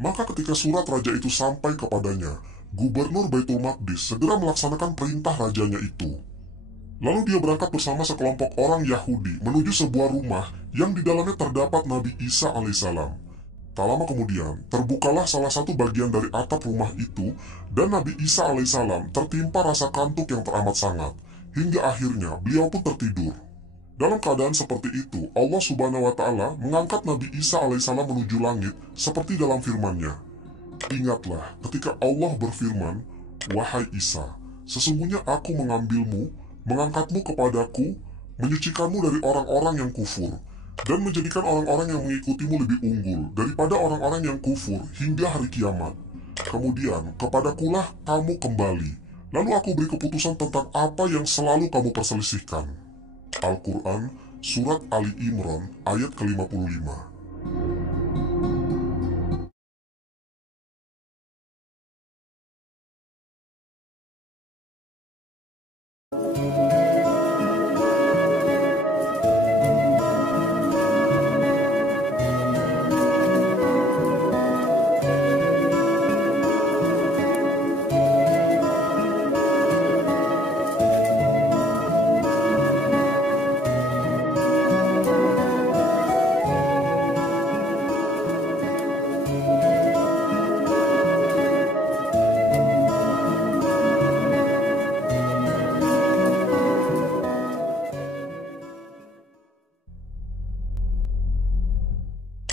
Maka ketika surat raja itu sampai kepadanya, gubernur Baitul Maqdis segera melaksanakan perintah rajanya itu. Lalu dia berangkat bersama sekelompok orang Yahudi menuju sebuah rumah yang di dalamnya terdapat Nabi Isa alaihissalam. Tak lama kemudian, terbukalah salah satu bagian dari atap rumah itu dan Nabi Isa alaihissalam tertimpa rasa kantuk yang teramat sangat, hingga akhirnya beliau pun tertidur. Dalam keadaan seperti itu, Allah Subhanahu wa Ta'ala mengangkat Nabi Isa alaihissalam menuju langit seperti dalam firman-Nya. Ingatlah ketika Allah berfirman, "Wahai Isa, sesungguhnya aku mengambilmu, mengangkatmu kepadaku, menyucikanmu dari orang-orang yang kufur, dan menjadikan orang-orang yang mengikutimu lebih unggul daripada orang-orang yang kufur hingga hari kiamat. Kemudian kepadakulah kamu kembali, lalu aku beri keputusan tentang apa yang selalu kamu perselisihkan." Al-Quran, Surat Ali Imran, ayat ke-55.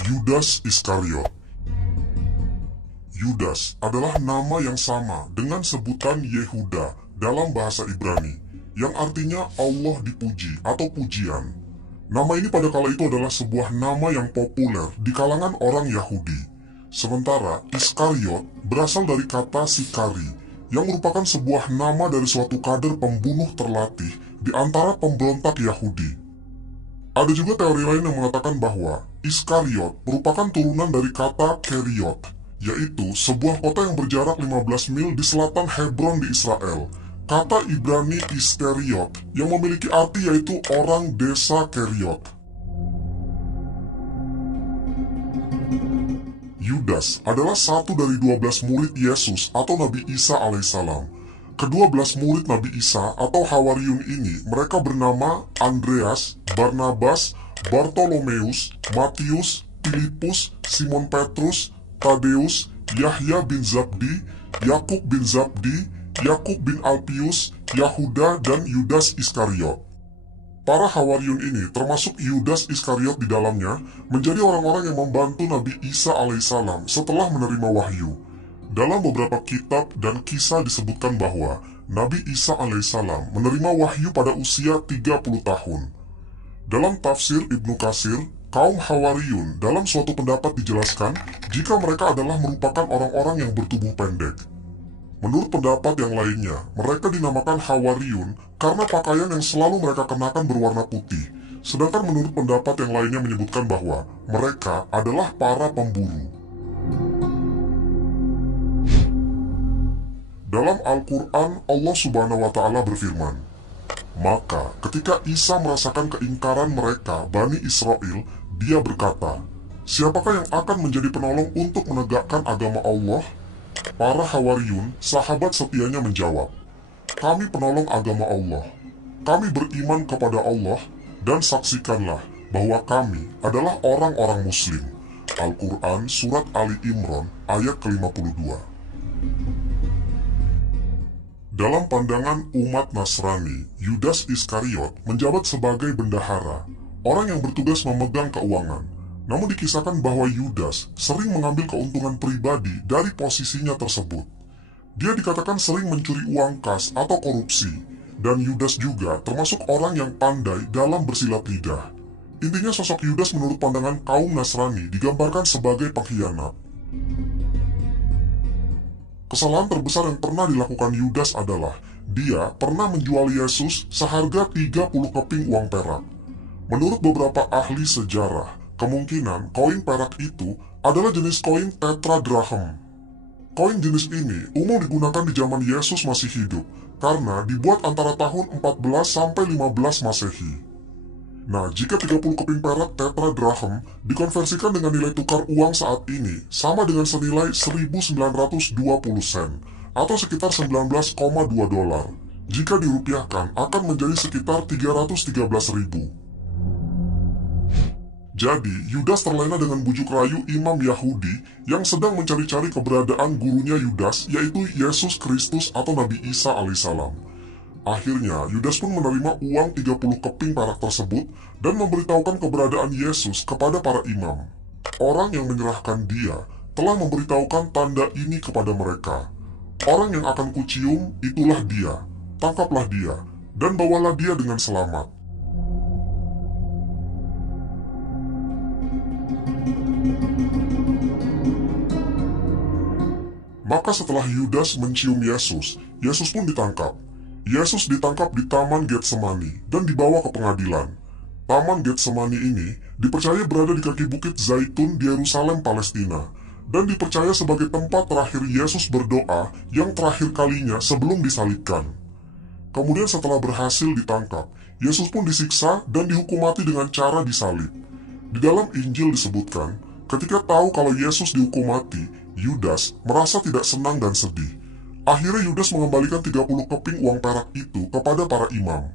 Yudas Iskariot. Yudas adalah nama yang sama dengan sebutan Yehuda dalam bahasa Ibrani, yang artinya Allah dipuji atau pujian. Nama ini pada kala itu adalah sebuah nama yang populer di kalangan orang Yahudi. Sementara Iskariot berasal dari kata Sikari, yang merupakan sebuah nama dari suatu kader pembunuh terlatih di antara pemberontak Yahudi. Ada juga teori lain yang mengatakan bahwa Iskariot merupakan turunan dari kata Keriot, yaitu sebuah kota yang berjarak 15 mil di selatan Hebron di Israel. Kata Ibrani Iskariot yang memiliki arti yaitu orang desa Keriot. Yudas adalah satu dari 12 murid Yesus atau Nabi Isa alaihissalam. Kedua belas murid Nabi Isa atau Hawariyun ini mereka bernama Andreas, Barnabas, Bartolomeus, Matius, Filipus, Simon Petrus, Tadeus, Yahya bin Zabdi, Yakub bin Zabdi, Yakub bin Alpius, Yahuda, dan Yudas Iskariot. Para Hawariyun ini termasuk Yudas Iskariot di dalamnya menjadi orang-orang yang membantu Nabi Isa alaihissalam setelah menerima wahyu. Dalam beberapa kitab dan kisah disebutkan bahwa Nabi Isa alaihissalam menerima wahyu pada usia 30 tahun. Dalam tafsir Ibnu Katsir, kaum Hawariyun dalam suatu pendapat dijelaskan jika mereka adalah merupakan orang-orang yang bertubuh pendek. Menurut pendapat yang lainnya, mereka dinamakan Hawariyun karena pakaian yang selalu mereka kenakan berwarna putih. Sedangkan menurut pendapat yang lainnya menyebutkan bahwa mereka adalah para pemburu. Dalam Al-Quran, Allah Subhanahu wa Ta'ala berfirman, "Maka ketika Isa merasakan keingkaran mereka, Bani Israel, dia berkata, 'Siapakah yang akan menjadi penolong untuk menegakkan agama Allah?' Para Hawariyun, sahabat setianya menjawab, 'Kami penolong agama Allah. Kami beriman kepada Allah, dan saksikanlah bahwa kami adalah orang-orang Muslim.'" Al-Quran, Surat Ali Imran, ayat ke-52. Dalam pandangan umat Nasrani, Yudas Iskariot menjabat sebagai bendahara, orang yang bertugas memegang keuangan. Namun dikisahkan bahwa Yudas sering mengambil keuntungan pribadi dari posisinya tersebut. Dia dikatakan sering mencuri uang kas atau korupsi, dan Yudas juga termasuk orang yang pandai dalam bersilat lidah. Intinya sosok Yudas menurut pandangan kaum Nasrani digambarkan sebagai pengkhianat. Kesalahan terbesar yang pernah dilakukan Yudas adalah dia pernah menjual Yesus seharga 30 keping uang perak. Menurut beberapa ahli sejarah, kemungkinan koin perak itu adalah jenis koin tetradrachm. Koin jenis ini umum digunakan di zaman Yesus masih hidup karena dibuat antara tahun 14 sampai 15 Masehi. Nah, jika 30 keping perak tetradrachm dikonversikan dengan nilai tukar uang saat ini sama dengan senilai 1.920 sen atau sekitar 19,2 dolar. Jika dirupiahkan akan menjadi sekitar 313.000. Jadi, Yudas terlena dengan bujuk rayu imam Yahudi yang sedang mencari-cari keberadaan gurunya Yudas, yaitu Yesus Kristus atau Nabi Isa alaihissalam. Akhirnya, Yudas pun menerima uang 30 keping perak tersebut dan memberitahukan keberadaan Yesus kepada para imam. Orang yang menyerahkan dia telah memberitahukan tanda ini kepada mereka. Orang yang akan kucium, itulah dia. Tangkaplah dia, dan bawalah dia dengan selamat. Maka setelah Yudas mencium Yesus, Yesus pun ditangkap. Yesus ditangkap di Taman Getsemani dan dibawa ke pengadilan. Taman Getsemani ini dipercaya berada di kaki bukit Zaitun di Yerusalem, Palestina, dan dipercaya sebagai tempat terakhir Yesus berdoa yang terakhir kalinya sebelum disalibkan. Kemudian setelah berhasil ditangkap, Yesus pun disiksa dan dihukum mati dengan cara disalib. Di dalam Injil disebutkan, ketika tahu kalau Yesus dihukum mati, Yudas merasa tidak senang dan sedih. Akhirnya Yudas mengembalikan 30 keping uang perak itu kepada para imam.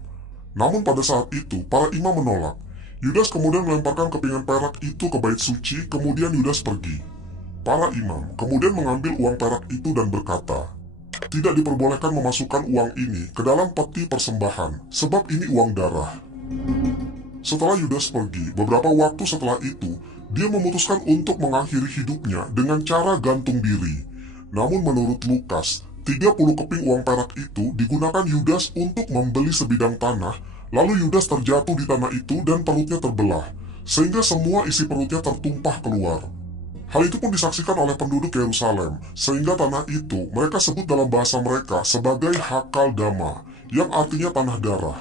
Namun pada saat itu, para imam menolak. Yudas kemudian melemparkan kepingan perak itu ke bait suci, kemudian Yudas pergi. Para imam kemudian mengambil uang perak itu dan berkata, "Tidak diperbolehkan memasukkan uang ini ke dalam peti persembahan, sebab ini uang darah." Setelah Yudas pergi, beberapa waktu setelah itu, dia memutuskan untuk mengakhiri hidupnya dengan cara gantung diri. Namun menurut Lukas, 30 keping uang perak itu digunakan Yudas untuk membeli sebidang tanah, lalu Yudas terjatuh di tanah itu dan perutnya terbelah, sehingga semua isi perutnya tertumpah keluar. Hal itu pun disaksikan oleh penduduk Yerusalem, sehingga tanah itu mereka sebut dalam bahasa mereka sebagai Hakal Dama, yang artinya tanah darah.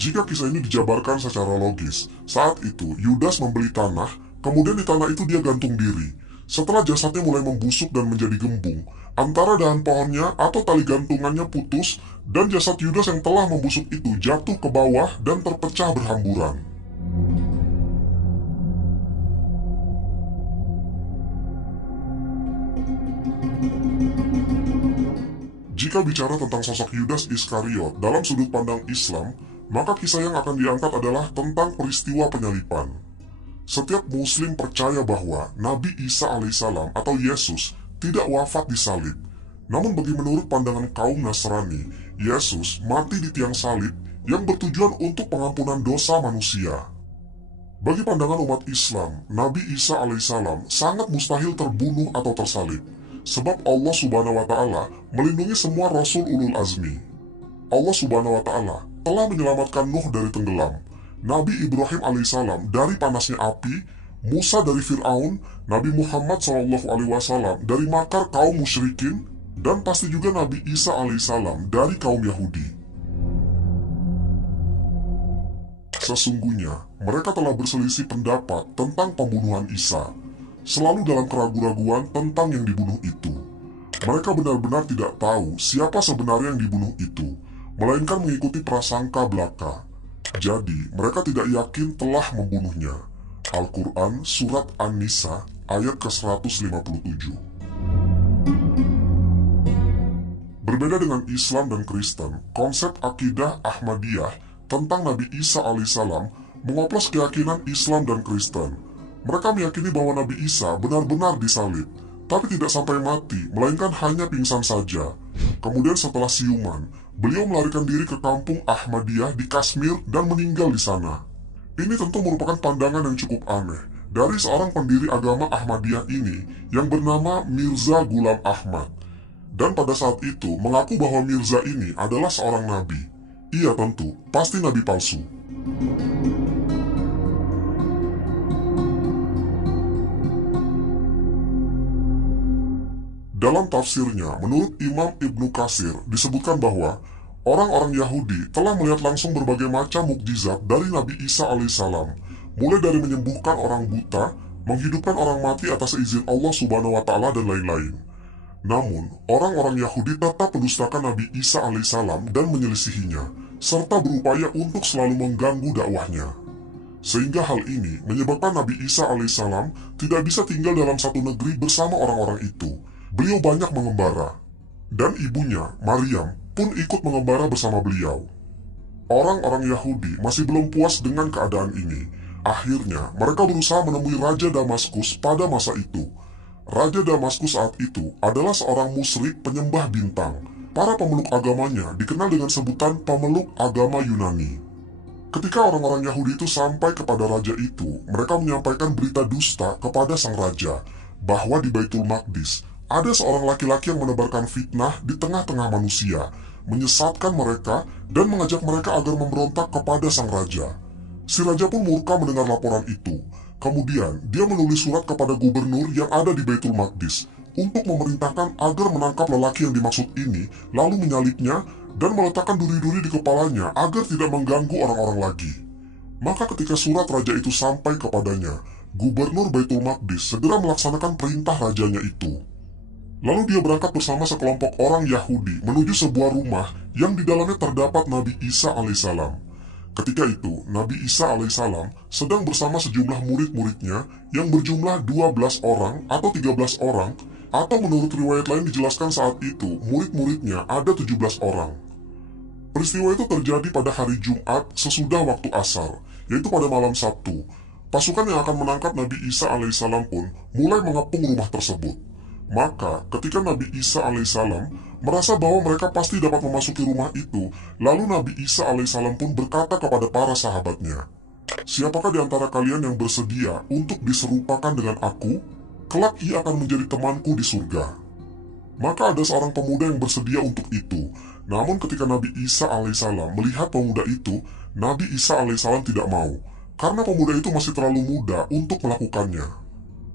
Jika kisah ini dijabarkan secara logis, saat itu Yudas membeli tanah, kemudian di tanah itu dia gantung diri. Setelah jasadnya mulai membusuk dan menjadi gembung, antara dahan pohonnya atau tali gantungannya putus, dan jasad Yudas yang telah membusuk itu jatuh ke bawah dan terpecah berhamburan. Jika bicara tentang sosok Yudas Iskariot dalam sudut pandang Islam, maka kisah yang akan diangkat adalah tentang peristiwa penyaliban. Setiap muslim percaya bahwa Nabi Isa alaihissalam atau Yesus tidak wafat di salib. Namun bagi menurut pandangan kaum Nasrani, Yesus mati di tiang salib yang bertujuan untuk pengampunan dosa manusia. Bagi pandangan umat Islam, Nabi Isa alaihissalam sangat mustahil terbunuh atau tersalib, sebab Allah subhanahu wa ta'ala melindungi semua Rasul Ulul Azmi. Allah subhanahu wa ta'ala telah menyelamatkan Nuh dari tenggelam, Nabi Ibrahim alaihissalam dari panasnya api, Musa dari Fir'aun, Nabi Muhammad SAW dari makar kaum musyrikin, dan pasti juga Nabi Isa alaihissalam dari kaum Yahudi. Sesungguhnya, mereka telah berselisih pendapat tentang pembunuhan Isa, selalu dalam keraguan-raguan tentang yang dibunuh itu. Mereka benar-benar tidak tahu siapa sebenarnya yang dibunuh itu, melainkan mengikuti prasangka belaka. Jadi, mereka tidak yakin telah membunuhnya. Al-Quran Surat An-Nisa ayat ke-157. Berbeda dengan Islam dan Kristen, konsep akidah Ahmadiyah tentang Nabi Isa alaihissalam mengoplos keyakinan Islam dan Kristen. Mereka meyakini bahwa Nabi Isa benar-benar disalib, tapi tidak sampai mati, melainkan hanya pingsan saja. Kemudian setelah siuman, beliau melarikan diri ke kampung Ahmadiyah di Kashmir dan meninggal di sana. Ini tentu merupakan pandangan yang cukup aneh dari seorang pendiri agama Ahmadiyah ini yang bernama Mirza Ghulam Ahmad. Dan pada saat itu mengaku bahwa Mirza ini adalah seorang nabi. Iya tentu, pasti nabi palsu. Dalam tafsirnya, menurut Imam Ibnu Katsir disebutkan bahwa orang-orang Yahudi telah melihat langsung berbagai macam mukjizat dari Nabi Isa alaihissalam, mulai dari menyembuhkan orang buta, menghidupkan orang mati atas izin Allah subhanahu wa ta'ala, dan lain-lain. Namun, orang-orang Yahudi tetap mendustakan Nabi Isa alaihissalam dan menyelisihinya, serta berupaya untuk selalu mengganggu dakwahnya. Sehingga hal ini menyebabkan Nabi Isa alaihissalam tidak bisa tinggal dalam satu negeri bersama orang-orang itu. Beliau banyak mengembara, dan ibunya, Maryam, pun ikut mengembara bersama beliau. Orang-orang Yahudi masih belum puas dengan keadaan ini. Akhirnya, mereka berusaha menemui Raja Damaskus pada masa itu. Raja Damaskus saat itu adalah seorang musyrik penyembah bintang. Para pemeluk agamanya dikenal dengan sebutan pemeluk agama Yunani. Ketika orang-orang Yahudi itu sampai kepada raja itu, mereka menyampaikan berita dusta kepada sang raja bahwa di Baitul Maqdis ada seorang laki-laki yang menebarkan fitnah di tengah-tengah manusia, menyesatkan mereka dan mengajak mereka agar memberontak kepada sang raja. Si raja pun murka mendengar laporan itu. Kemudian dia menulis surat kepada gubernur yang ada di Baitul Maqdis untuk memerintahkan agar menangkap lelaki yang dimaksud ini, lalu menyalibnya dan meletakkan duri-duri di kepalanya agar tidak mengganggu orang-orang lagi. Maka ketika surat raja itu sampai kepadanya, gubernur Baitul Maqdis segera melaksanakan perintah rajanya itu. Lalu dia berangkat bersama sekelompok orang Yahudi menuju sebuah rumah yang di dalamnya terdapat Nabi Isa alaihissalam. Ketika itu, Nabi Isa alaihissalam sedang bersama sejumlah murid-muridnya yang berjumlah 12 orang atau 13 orang, atau menurut riwayat lain dijelaskan saat itu murid-muridnya ada 17 orang. Peristiwa itu terjadi pada hari Jumat sesudah waktu asar, yaitu pada malam Sabtu. Pasukan yang akan menangkap Nabi Isa alaihissalam pun mulai mengepung rumah tersebut. Maka ketika Nabi Isa alaihissalam merasa bahwa mereka pasti dapat memasuki rumah itu, lalu Nabi Isa alaihissalam pun berkata kepada para sahabatnya, "Siapakah di antara kalian yang bersedia untuk diserupakan dengan aku? Kelak ia akan menjadi temanku di surga." Maka ada seorang pemuda yang bersedia untuk itu. Namun ketika Nabi Isa alaihissalam melihat pemuda itu, Nabi Isa alaihissalam tidak mau, karena pemuda itu masih terlalu muda untuk melakukannya.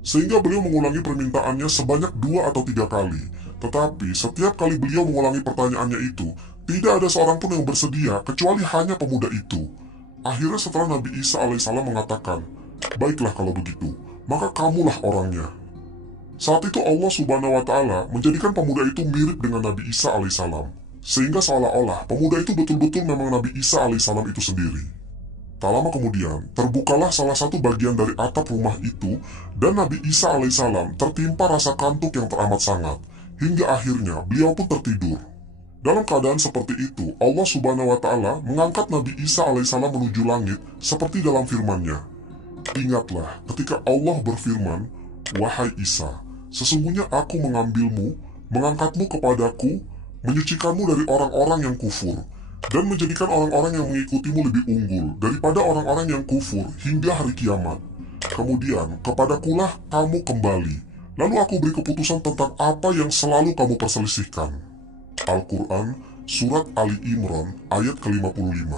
Sehingga beliau mengulangi permintaannya sebanyak 2 atau 3 kali. Tetapi setiap kali beliau mengulangi pertanyaannya itu, tidak ada seorang pun yang bersedia kecuali hanya pemuda itu. Akhirnya setelah Nabi Isa alaihissalam mengatakan, "Baiklah kalau begitu, maka kamulah orangnya." Saat itu Allah subhanahu wa ta'ala menjadikan pemuda itu mirip dengan Nabi Isa alaihissalam, sehingga seolah-olah pemuda itu betul-betul memang Nabi Isa alaihissalam itu sendiri. Tak lama kemudian, terbukalah salah satu bagian dari atap rumah itu, dan Nabi Isa alaihissalam tertimpa rasa kantuk yang teramat sangat, hingga akhirnya beliau pun tertidur. Dalam keadaan seperti itu, Allah subhanahu wa ta'ala mengangkat Nabi Isa alaihissalam menuju langit, seperti dalam firman-Nya. Ingatlah ketika Allah berfirman, "Wahai Isa, sesungguhnya aku mengambilmu, mengangkatmu kepadaku, menyucikanmu dari orang-orang yang kufur, dan menjadikan orang-orang yang mengikutimu lebih unggul daripada orang-orang yang kufur hingga hari kiamat. Kemudian kepadakulah kamu kembali, lalu aku beri keputusan tentang apa yang selalu kamu perselisihkan." Al-Quran, Surat Ali Imran, ayat ke-55.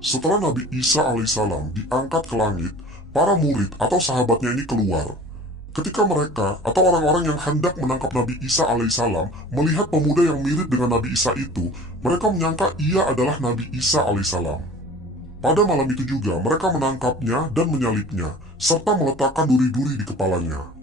Setelah Nabi Isa alaihissalam diangkat ke langit, para murid atau sahabatnya ini keluar. Ketika mereka atau orang-orang yang hendak menangkap Nabi Isa alaihissalam melihat pemuda yang mirip dengan Nabi Isa itu, mereka menyangka ia adalah Nabi Isa alaihissalam. Pada malam itu juga mereka menangkapnya dan menyalibnya, serta meletakkan duri-duri di kepalanya.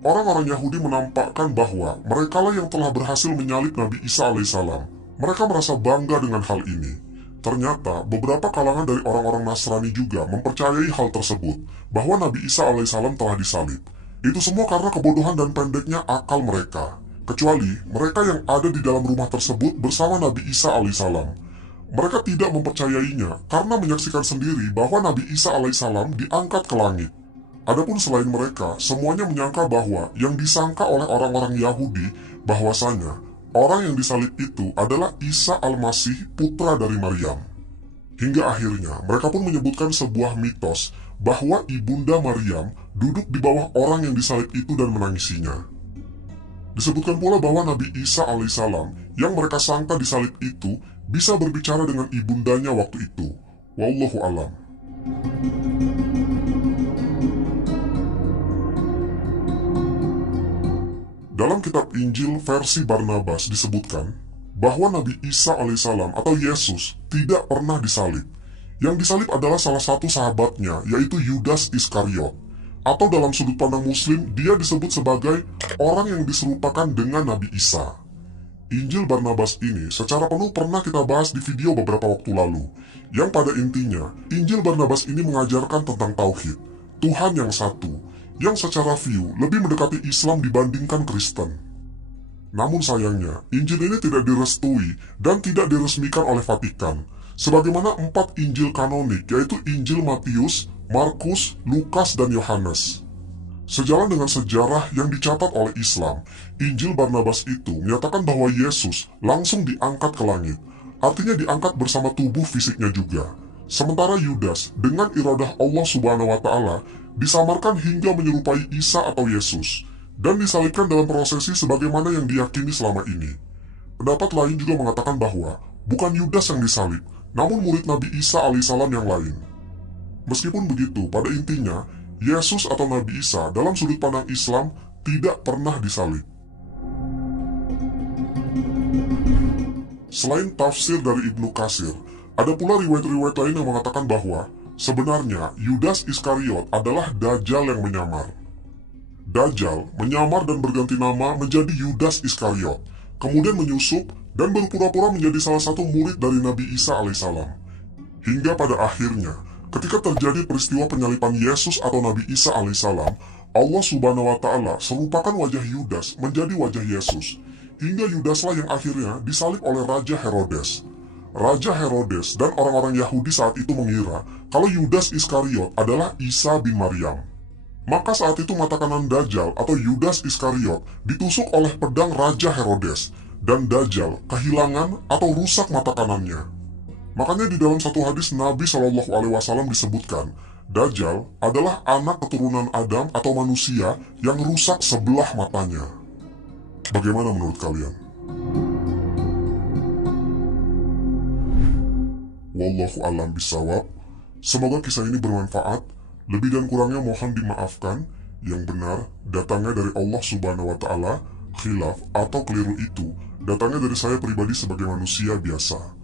Orang-orang Yahudi menampakkan bahwa merekalah yang telah berhasil menyalib Nabi Isa alaihissalam. Mereka merasa bangga dengan hal ini. Ternyata beberapa kalangan dari orang-orang Nasrani juga mempercayai hal tersebut, bahwa Nabi Isa alaihissalam telah disalib. Itu semua karena kebodohan dan pendeknya akal mereka. Kecuali mereka yang ada di dalam rumah tersebut bersama Nabi Isa alaihissalam. Mereka tidak mempercayainya karena menyaksikan sendiri bahwa Nabi Isa alaihissalam diangkat ke langit. Adapun selain mereka, semuanya menyangka bahwa yang disangka oleh orang-orang Yahudi bahwasanya orang yang disalib itu adalah Isa Al-Masih, putra dari Maryam. Hingga akhirnya mereka pun menyebutkan sebuah mitos bahwa ibunda Maryam duduk di bawah orang yang disalib itu dan menangisinya. Disebutkan pula bahwa Nabi Isa alaihissalam yang mereka sangka disalib itu bisa berbicara dengan ibundanya waktu itu. Wallahu alam. Dalam kitab Injil versi Barnabas disebutkan bahwa Nabi Isa alaihissalam atau Yesus tidak pernah disalib. Yang disalib adalah salah satu sahabatnya, yaitu Yudas Iskariot. Atau dalam sudut pandang Muslim, dia disebut sebagai orang yang diserupakan dengan Nabi Isa. Injil Barnabas ini secara penuh pernah kita bahas di video beberapa waktu lalu, yang pada intinya, Injil Barnabas ini mengajarkan tentang Tauhid, Tuhan yang satu, yang secara view lebih mendekati Islam dibandingkan Kristen. Namun sayangnya, Injil ini tidak direstui dan tidak diresmikan oleh Vatikan, sebagaimana 4 Injil kanonik yaitu Injil Matius, Markus, Lukas, dan Yohanes. Sejalan dengan sejarah yang dicatat oleh Islam, Injil Barnabas itu menyatakan bahwa Yesus langsung diangkat ke langit, artinya diangkat bersama tubuh fisiknya juga. Sementara Yudas dengan iradah Allah Subhanahu wa Ta'ala disamarkan hingga menyerupai Isa atau Yesus, dan disalibkan dalam prosesi sebagaimana yang diyakini selama ini. Pendapat lain juga mengatakan bahwa bukan Yudas yang disalib, namun murid Nabi Isa alaihissalam yang lain. Meskipun begitu, pada intinya, Yesus atau Nabi Isa dalam sudut pandang Islam tidak pernah disalib. Selain tafsir dari Ibnu Katsir, ada pula riwayat-riwayat lain yang mengatakan bahwa sebenarnya Yudas Iskariot adalah Dajjal yang menyamar. Dajjal menyamar dan berganti nama menjadi Yudas Iskariot, kemudian menyusup dan berpura-pura menjadi salah satu murid dari Nabi Isa alaihissalam. Hingga pada akhirnya, ketika terjadi peristiwa penyalipan Yesus atau Nabi Isa alaihissalam, Allah Subhanahu wa Ta'ala serupakan wajah Yudas menjadi wajah Yesus, hingga Yudaslah yang akhirnya disalib oleh Raja Herodes. Raja Herodes dan orang-orang Yahudi saat itu mengira kalau Yudas Iskariot adalah Isa bin Maryam. Maka saat itu mata kanan Dajjal atau Yudas Iskariot ditusuk oleh pedang Raja Herodes, dan Dajjal kehilangan atau rusak mata kanannya. Makanya di dalam satu hadis Nabi Shallallahu Alaihi Wasallam disebutkan, Dajjal adalah anak keturunan Adam atau manusia yang rusak sebelah matanya. Bagaimana menurut kalian? Wallahu a'lam bishawab. Semoga kisah ini bermanfaat. Lebih dan kurangnya mohon dimaafkan. Yang benar datangnya dari Allah Subhanahu wa Ta'ala. Khilaf atau keliru itu datangnya dari saya pribadi sebagai manusia biasa.